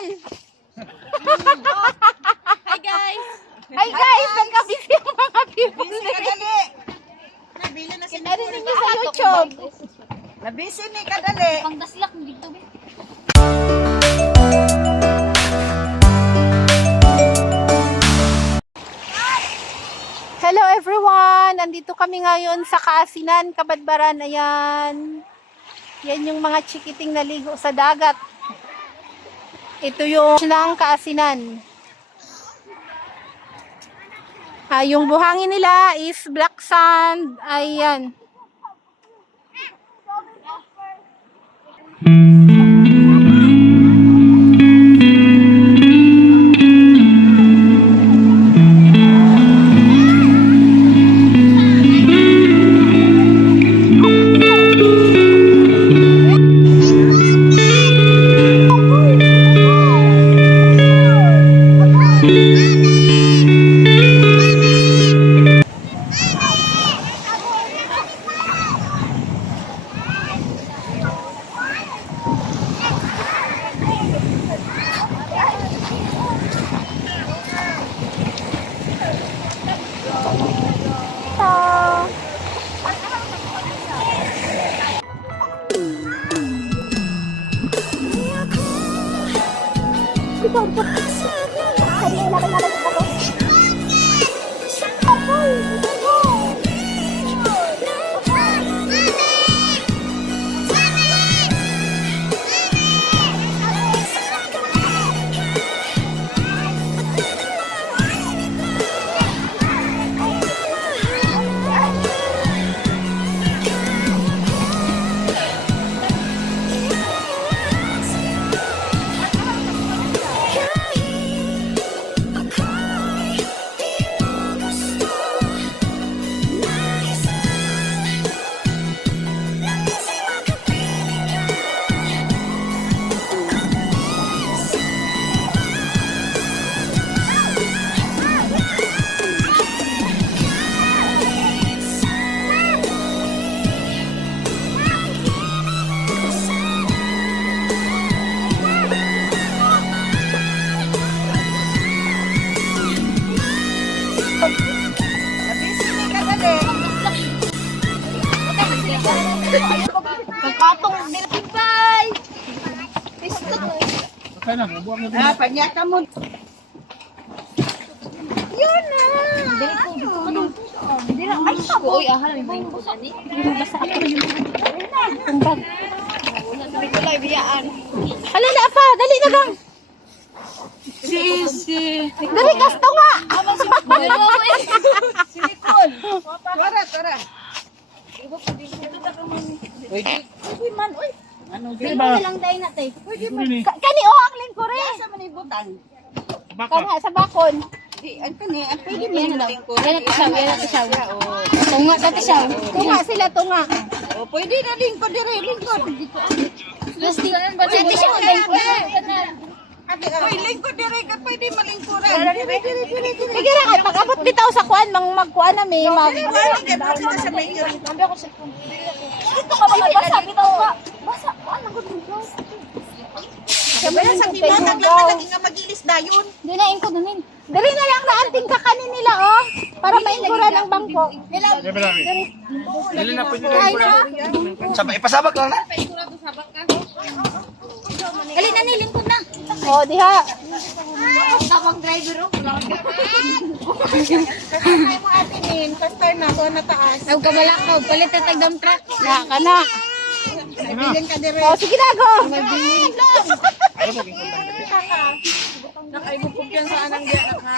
people! Hi guys! Hi guys! Nagka-busy ang mga people. Busy kadali. Nabili na si Narinig niyo sa YouTube. Nabisi ni kadali. Pangdaslak dito be. Hello everyone! Nandito kami ngayon sa Kaasinan, Kabadbaran. Ayan. Yan yung mga chikiting naligo sa dagat. Ito yung ng Kaasinan. Yung buhangin nila is black sand. Ayan. Pagpatong din bye. Panyata mo. Yun na. Ay, oy, ahal ni bayin ko ani. Basta ako yung kumbag. Wala ko lang biyaan. Hala na pa! Dali na gang! Dali kasto nga! Silikon. Tara. Uy, man, uy. Ano Tingnan lang dai na tay. Kani o ang lingkore! sa manibutang? Kana sa bakon. Di, ang kani, ang pwede mo yung lingkod. Yan na tisaw. Tunga ka tisaw. Tunga sila tunga. O, pwede na lingkod, dire, lingkod. Plus di kanan ba tisaw dai ko. Uy, lingkod, dire, ka pwede malingkuran. Sige ra kay pag-abot bitaw sa kuan magkuan na may mag. Sa mayor. Ito ka mga basa bitaw ka. Basa kuan ang gud. Kaya sa kima, naglalagi nga magilis dayon. Di na ingko dunin. Dali na lang naanting ka kanin nila oh para maingkuran ang bangko. Dili na pwede Ay na. Ipasabak lang na. Gali na nilingkod na. Oh diha. Tapang driver ro. Kasay mo atinin, kastar na ko na taas. Aw kabalakaw palit ta tag dump truck. Na kana. Bilin ka dire. Oh sige na go. Nakaibog kumpiyansa anang diya na ka.